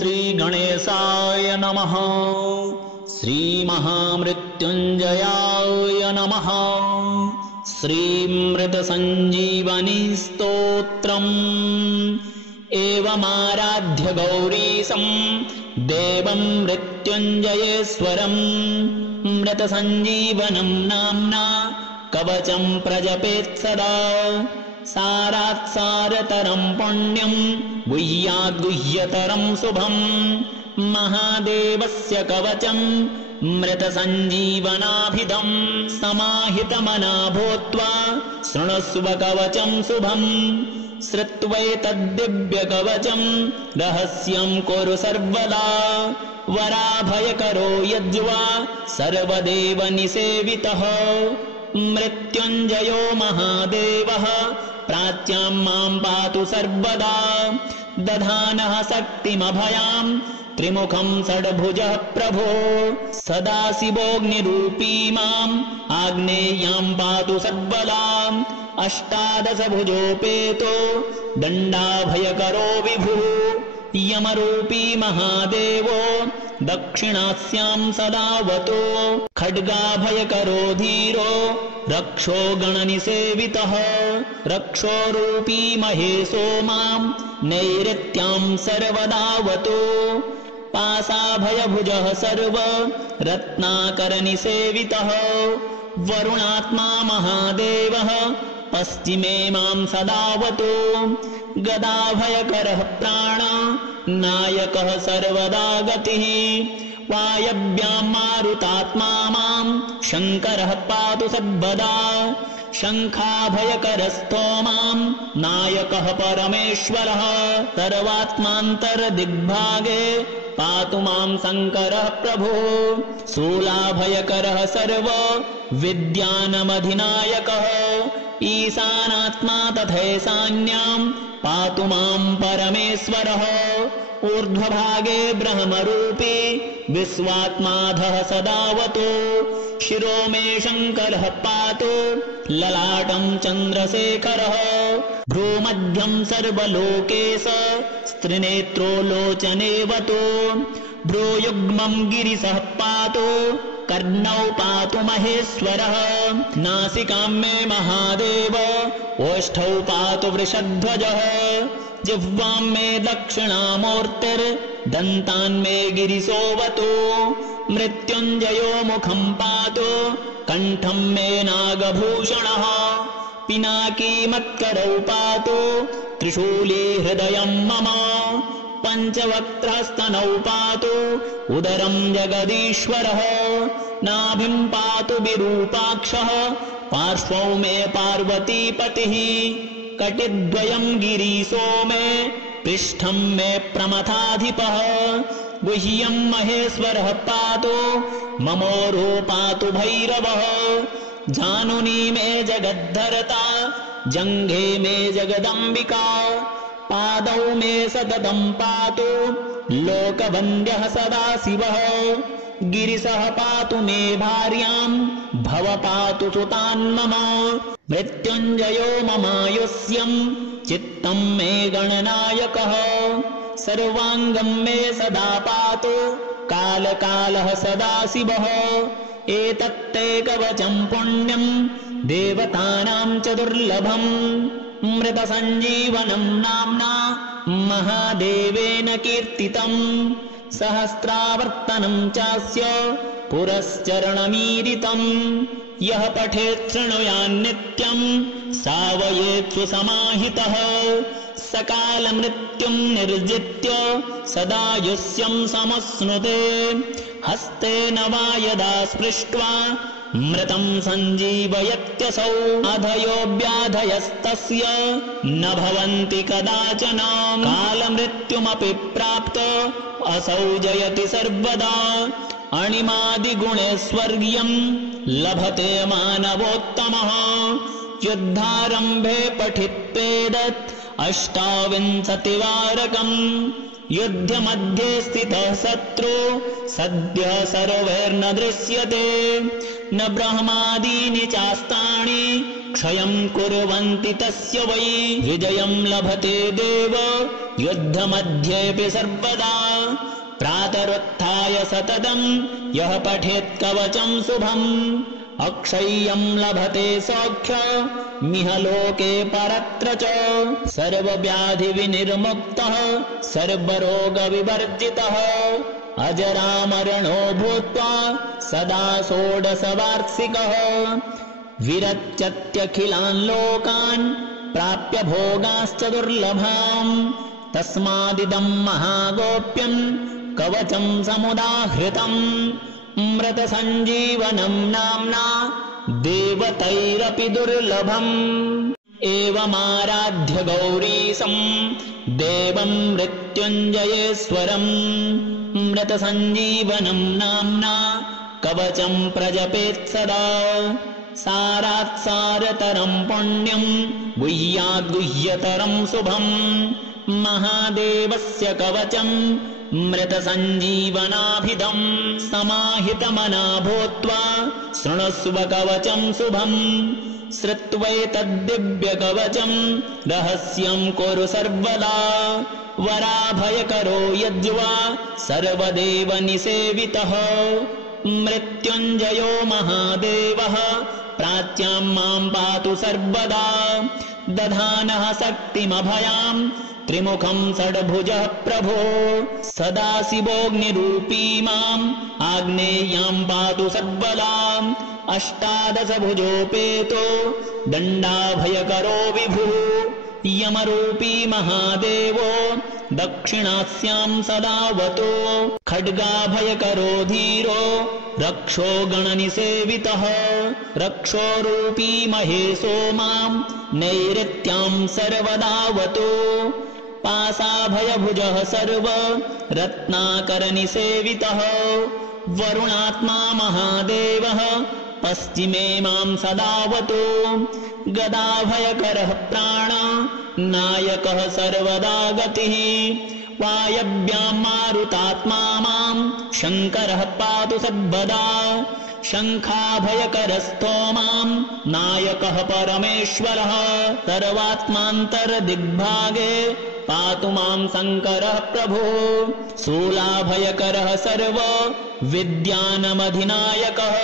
श्रीगणेशाय नमः। श्रीमहामृत्युञ्जयाय नमः। श्रीमृतसञ्जीवनीस्तोत्रम्। एवमाराध्य गौरीशं देवं मृत्युञ्जयेश्वरं मृतसञ्जीवनं नाम्ना कवचं प्रजपेत् सदा। सारात्सारतरं पुण्यं गुह्याद्गुह्यतरं शुभं महादेवस्य कवचं मृतसञ्जीवनाभिधं। समाहितमना भूत्वा शृणुष्व कवचं शुभं श्रुत्वैतद्दिव्यकवचं रहस्यं कुरु सर्वदा। वराभयकरो यज्वा सर्वदेवनिसेवितः मृत्युञ्जयो महादेवः प्राच्यां मां पातु सर्वदा। दधानः शक्तिमभयां त्रिमुखं षड्भुजः प्रभो सदाशिवोऽग्निरूपी माम् आग्नेयां पातु सर्वदा। अष्टादशभुजोपेतो दण्डाभयकरो विभुः यमरूपी महादेवो दक्षिणास्यां सदावतो। खड्गाभयकरो धीरो रक्षो गणनिसेवितः रक्षोरूपी महेशो मां नैऋत्यां सर्वदावतो। पाशाभयभुजः सर्व रत्नाकरनिसेवितः वरुणात्मा महादेवः पश्चिमे मां सदावतो। गदाभयकरः प्राण नायकः सर्वदा गतिः वायव्यां मारुतात्मा मां शङ्करः पातु सर्वदा। शङ्खाभयकरस्थो मां नायकः परमेश्वरः सर्वात्मान्तरदिग्भागे पातु मां शङ्करः प्रभो। शूलाभयकरः सर्व विद्यानमधिनायकः ईशानात्मा तथैशान्यां पातु मां परमेश्वरः। ऊर्ध्वभागे ब्रह्मरूपी विश्वात्माधः सदावतो। शिरो मे शङ्करः पातु ललाटं चन्द्रशेखरः। भ्रूमध्यं सर्वलोकेश स्त्रिनेत्रो लोचनेवतो। भ्रूयुग्मं गिरिशः पातु कर्णौ पातु महेश्वरः। नासिकां मे महादेव ओष्ठौ पातु वृषध्वजः। जिह्वां मे दक्षिणामूर्तिर्दन्तान् मे गिरिशोऽवतु। मृत्युञ्जयो मुखं पातु कण्ठं मे नागभूषणः। पिनाकी मत्करौ पातु त्रिशूली हृदयं मम। पञ्चवक्त्रस्तनौ पातु उदरं जगदीश्वरः। नाभिं पातु विरूपाक्षः पार्श्वौ मे पार्वतीपतिः। कटिद्वयं गिरीशो मे पृष्ठं मे प्रमथाधिपः। गुह्यं महेश्वरः पातु ममोरो पातु भैरवः। जानुनी मे जगद्धरता जङ्घे मे जगदम्बिका। पादौ मे सततं पातु लोकवन्द्यः सदाशिवः। गिरिशः पातु मे भार्यां भव पातु सुतान्मम। मृत्युञ्जयो ममायुष्यं चित्तं मे गणनायकः। सर्वाङ्गं मे सदा पातु कालकालः सदाशिवः। एतत्ते कवचं पुण्यं देवतानां च दुर्लभम्। मृतसञ्जीवनं नाम्ना महादेवेन कीर्तितम्। सहस्रावर्तनं चास्य पुरश्चरणमीरितम्। यः पठेत् शृणुयान्नित्यं सावयेत् सुसमाहितः। सकालमृत्युं निर्जित्य सदायुष्यं समश्नुते। हस्तेन वा यदा स्पृष्ट्वा मृतं सञ्जीवयत्यसौ। अधयो व्याधयस्तस्य न भवन्ति कदाचन। कालमृत्युमपि प्राप्त असौ जयति सर्वदा। अणिमादिगुणैश्वर्यं लभते मानवोत्तमः। युद्धारम्भे पठित्वेदत् अष्टाविंशतिवारकम् युद्धमध्ये स्थितः शत्रु सद्यः सर्वैर्न दृश्यते न ब्रह्मादीनि चास्त्राणि क्षयं कुर्वन्ति तस्य वै विजयं लभते देव युद्धमध्येऽपि सर्वदा प्रातरुत्थाय सततं यः पठेत् कवचं शुभम् अक्षय्यं लभते सौख्यमिह लोके परत्र च सर्वव्याधिविनिर्मुक्तः सर्वरोगविवर्जितः अजरामरणो भूत्वा सदा षोडशवार्षिकः विरच्यत्यखिलान् लोकान् प्राप्य भोगाश्च दुर्लभाम् तस्मादिदं महागोप्यं कवचं समुदाहृतम् मृतसञ्जीवनं नाम्ना देवतैरपि दुर्लभम् एवमाराध्य गौरीशं देवं मृत्युञ्जयेश्वरम् मृतसञ्जीवनं नाम्ना कवचं प्रजपेत् सदा सारात् सारतरं पुण्यं गुह्याद्गुह्यतरं शुभम् महादेवस्य कवचं मृतसञ्जीवनाभिधम् समाहितमना भूत्वा शृणुष्व कवचं शुभम् श्रुत्वैतद्दिव्यकवचं रहस्यं कुरु सर्वदा वराभयकरो यज्वा सर्वदेवनिसेवितः मृत्युञ्जयो महादेवः प्राच्यां मां पातु सर्वदा दधानः शक्तिमभयां त्रिमुखं षड्भुजः प्रभो सदाशिवोऽग्निरूपी माम् आग्नेयां पातु सर्वदा अष्टादशभुजोपेतो दण्डाभयकरो विभुः यमरूपी महादेवो दक्षिणास्यां सदावतो खड्गाभयकरो धीरो रक्षो गणनिसेवितः रक्षोरूपी महेशो मां नैऋत्यां सर्वदावतो पाशाभयभुजः सर्व रत्नाकरनिसेवितः वरुणात्मा महादेवः पश्चिमे मां सदावतो गदाभयकरः प्राण नायकः सर्वदा गतिः वायव्यां मारुतात्मा मां शङ्करः पातु सर्वदा शङ्खाभयकरस्थो मां नायकः परमेश्वरः सर्वात्मान्तरदिग्भागे पातु मां शङ्करः प्रभो शूलाभयकरः सर्व विद्यानमधिनायकः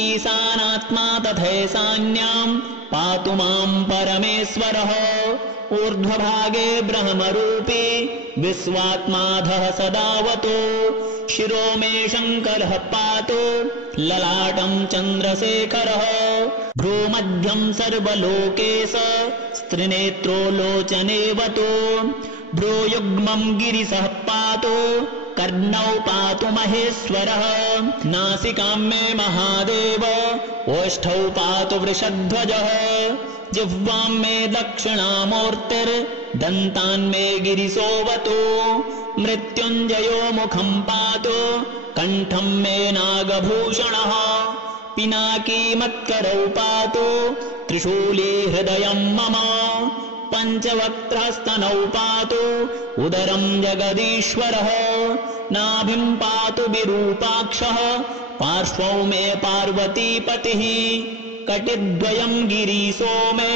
ईशानात्मा तथैशान्यां पातु मां परमेश्वरः ऊर्ध्वभागे ब्रह्मरूपी विश्वात्माधः सदावतो शिरो मे शङ्करः पातु ललाटं चन्द्रशेखरः भ्रूमध्यं सर्वलोकेश स्त्रिनेत्रो लोचनेवतो भ्रूयुग्मं गिरिशः पातु कर्णौ पातु महेश्वरः नासिकां मे महादेव ओष्ठौ पातु वृषध्वजः जिह्वां मे दक्षिणामूर्तिर्दन्तान् मे गिरिशोऽवतु मृत्युञ्जयो मुखं पातु कण्ठं मे नागभूषणः पिनाकी मत्करौ पातु त्रिशूली हृदयं मम पञ्चवक्त्रस्तनौ पातु उदरं जगदीश्वरः नाभिं पातु विरूपाक्षः पार्श्वौ मे पार्वतीपतिः कटिद्वयं गिरीशो मे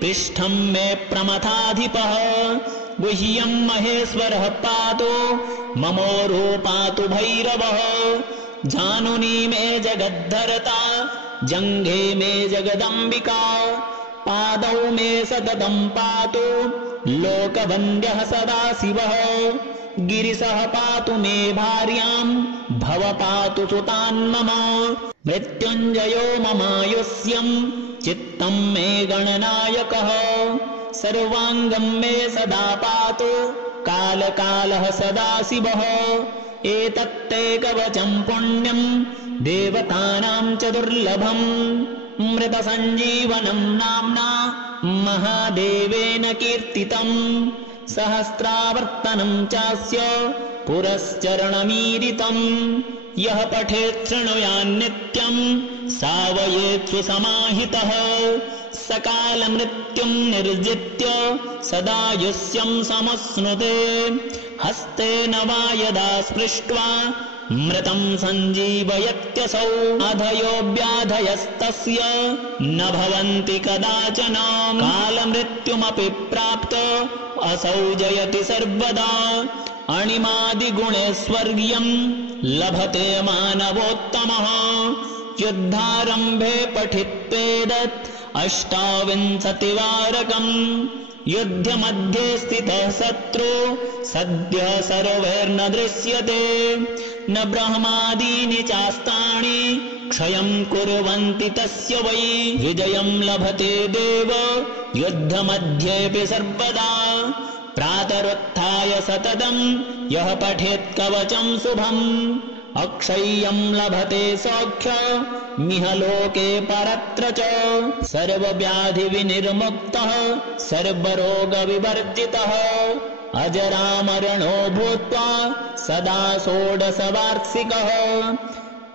पृष्ठं मे प्रमथाधिपः गुह्यं महेश्वरः पातु ममोरो पातु भैरवः जानुनी मे जगद्धरता जङ्घे मे जगदम्बिका पादौ मे सततं पातु लोकवन्द्यः सदाशिवः गिरिशः पातु मे भार्यां भव पातु सुतान् मम मृत्युञ्जयो ममायुष्यं चित्तं मे गणनायकः सर्वाङ्गं मे सदा पातु कालकालः सदाशिवः एतत्ते कवचं पुण्यं देवतानां च दुर्लभम् मृतसञ्जीवनं नाम्ना महादेवेन कीर्तितम् सहस्रावर्तनं चास्य पुरश्चरणमीरितम् यः पठेत् शृणुयान्नित्यं सावयेत् सुसमाहितः सकालमृत्युं निर्जित्य सदा युष्यं समश्नुते हस्तेन वा यदा स्पृष्ट्वा मृतं सञ्जीवयत्यसौ अधयो व्याधयस्तस्य न भवन्ति कदाचन कालमृत्युमपि प्राप्त असौ जयति सर्वदा अणिमादिगुणैश्वर्यं लभते मानवोत्तमः युद्धारम्भे पठित्वेदत् अष्टाविंशतिवारकम् युद्धमध्ये स्थितः शत्रु सद्यः सर्वैर्न दृश्यते न ब्रह्मादीनि चास्त्राणि क्षयं कुर्वन्ति तस्य वै विजयं लभते देव युद्धमध्येऽपि सर्वदा प्रातरुत्थाय सततं यः पठेत् कवचं शुभम् अक्षय्यं लभते सौख्यमिह लोके परत्र च सर्वव्याधिविनिर्मुक्तः सर्वरोगविवर्जितः अजरामरणो भूत्वा सदा षोडशवार्षिकः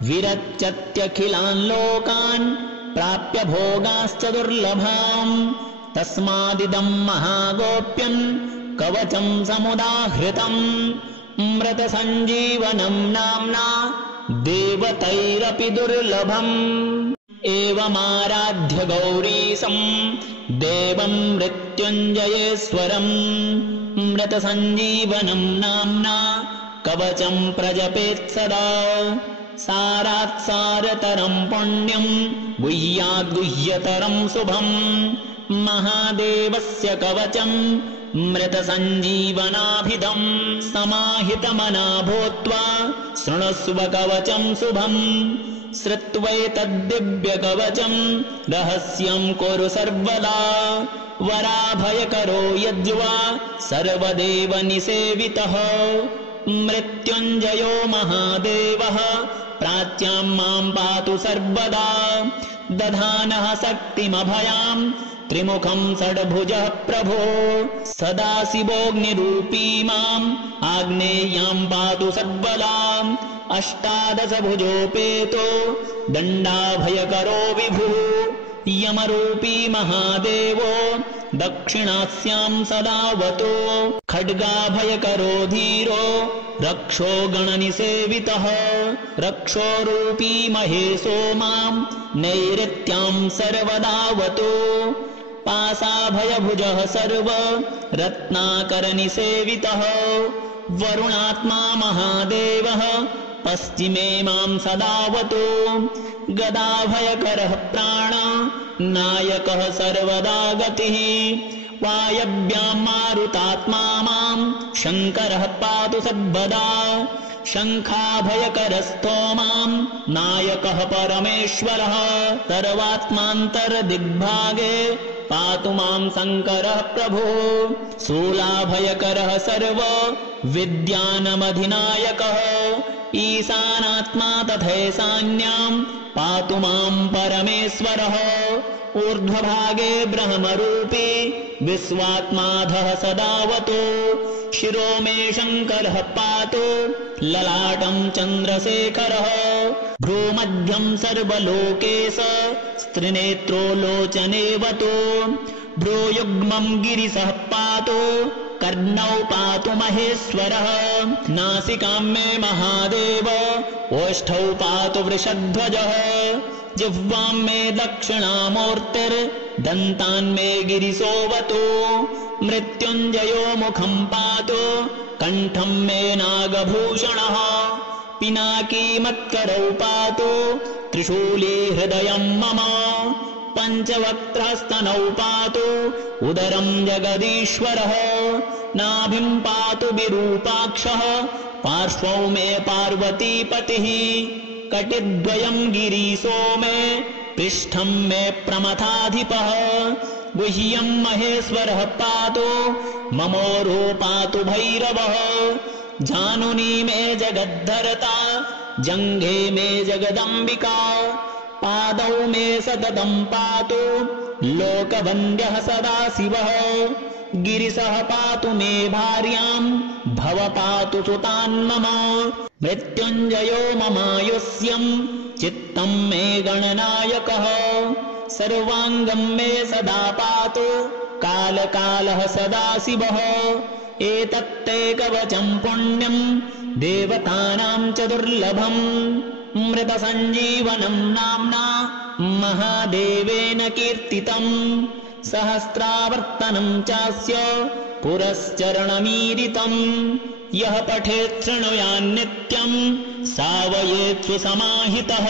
विरच्यत्यखिलान् लोकान् प्राप्य भोगाश्च दुर्लभान् तस्मादिदं महागोप्यं कवचं समुदाहृतम् मृतसञ्जीवनं नाम्ना देवतैरपि दुर्लभम् एवमाराध्य गौरीशं देवं मृत्युञ्जयेश्वरम् मृतसञ्जीवनं नाम्ना कवचं प्रजपेत् सदा सारात् सारतरं पुण्यं गुह्याद्गुह्यतरं शुभम् महादेवस्य कवचं मृतसञ्जीवनाभिधम् समाहितमना भूत्वा शृणुष्व कवचं शुभम् श्रुत्वैतद्दिव्यकवचं रहस्यं कुरु सर्वदा वराभयकरो यज्वा सर्वदेव निसेवितः मृत्युञ्जयो महादेवः प्राच्यां मां पातु सर्वदा दधानः शक्तिमभयां त्रिमुखं षड्भुजः प्रभो सदाशिवोऽग्निरूपी माम् आग्नेयां पातु सर्वदा अष्टादशभुजोपेतो दण्डाभयकरो विभुः यमरूपी महादेवो दक्षिणास्यां सदावतो खड्गाभयकरो धीरो रक्षो गणनिसेवितः रक्षोरूपी महेशो मां नैऋत्यां सर्वदावतो पाशाभयभुजः सर्व रत्नाकरनिसेवितः वरुणात्मा महादेवः पश्चिमे मां सदावतो गदाभयकरः प्राण नायकः सर्वदा गतिः वायव्यां मारुतात्मा मां शङ्करः पातु सर्वदा शङ्खाभयकरस्थो मां नायकः परमेश्वरः सर्वात्मान्तरदिग्भागे पातु मां शङ्करः प्रभो शूलाभयकरः सर्व विद्यानमधिनायकः ईशानात्मा तथैशान्यां पातु मां परमेश्वरः ऊर्ध्वभागे ब्रह्मरूपी विश्वात्माधः सदावतो शिरो मे शङ्करः पातु ललाटं चन्द्रशेखरः भ्रूमध्यं सर्वलोकेश स्त्रिनेत्रो लोचनेवतो भ्रूयुग्मं गिरिशः पातु कर्णौ पातु महेश्वरः नासिकां मे महादेव ओष्ठौ पातु वृषध्वजः जिह्वां मे दक्षिणामूर्तिर्दन्तान् मे गिरिशोऽवतु मृत्युञ्जयो मुखं पातु कण्ठं मे नागभूषणः पिनाकी मत्करौ पातु त्रिशूली हृदयं मम पञ्चवक्त्रस्तनौ पातु उदरं जगदीश्वरः नाभिं पातु विरूपाक्षः पार्श्वौ मे पार्वतीपतिः कटिद्वयं गिरीशो मे पृष्ठं मे प्रमथाधिपः गुह्यं महेश्वरः पातु ममोरो पातु भैरवः जानुनी मे जगद्धरता जङ्घे मे जगदम्बिका पादौ मे सततं पातु लोकवन्द्यः सदाशिवः गिरिशः पातु मे भार्यां भव पातु सुतान्मम मृत्युञ्जयो ममायुष्यं चित्तं मे गणनायकः सर्वाङ्गं मे सदा पातु कालकालः सदा शिवः एतत्ते कवचं पुण्यं देवतानां च दुर्लभम् मृतसञ्जीवनं नाम्ना महादेवेन कीर्तितम् सहस्रावर्तनं चास्य पुरश्चरणमीरितम् यः पठेत् शृणुयान्नित्यम् सावयेत् सुसमाहितः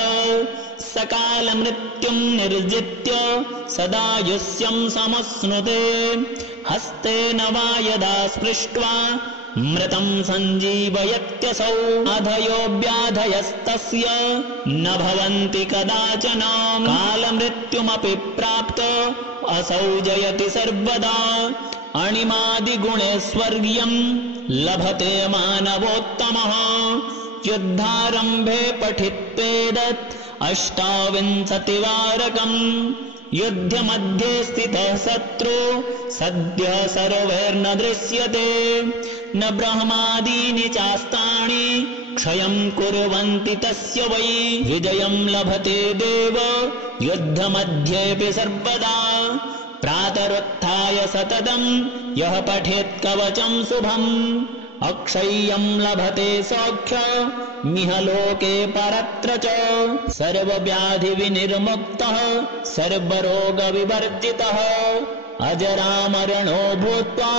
सकालमृत्युं निर्जित्य सदायुष्यं समश्नुते हस्तेन वा यदा स्पृष्ट्वा मृतं सञ्जीवयत्यसौ अधयोऽव्याधयस्तस्य न भवन्ति कदाचन कालमृत्युमपि प्राप्तो असौ जयति सर्वदा अणिमादिगुणैश्वर्यं लभते मानवोत्तमः युद्धारम्भे पठित्वेदत् अष्टाविंशतिवारकम् युद्धमध्ये स्थितः शत्रु सद्यः सर्वैर्न दृश्यते न ब्रह्मादीनि चास्त्राणि क्षयं कुर्वन्ति तस्य वै विजयं लभते देव युद्धमध्येऽपि सर्वदा प्रातरुत्थाय सततं यः पठेत् कवचं शुभम् अक्षय्यं लभते सौख्यमिह लोके परत्र च सर्वव्याधिविनिर्मुक्तः सर्वरोगविवर्जितः अजरामरणो भूत्वा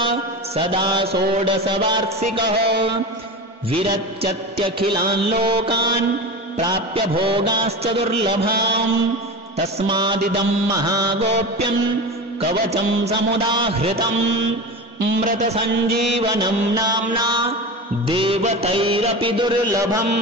सदा षोडशवार्षिकः विरच्यत्यखिलान् लोकान् प्राप्य भोगाश्च दुर्लभान् तस्मादिदं महागोप्यं कवचं समुदाहृतम् मृतसञ्जीवनं नाम्ना देवतैरपि दुर्लभम्।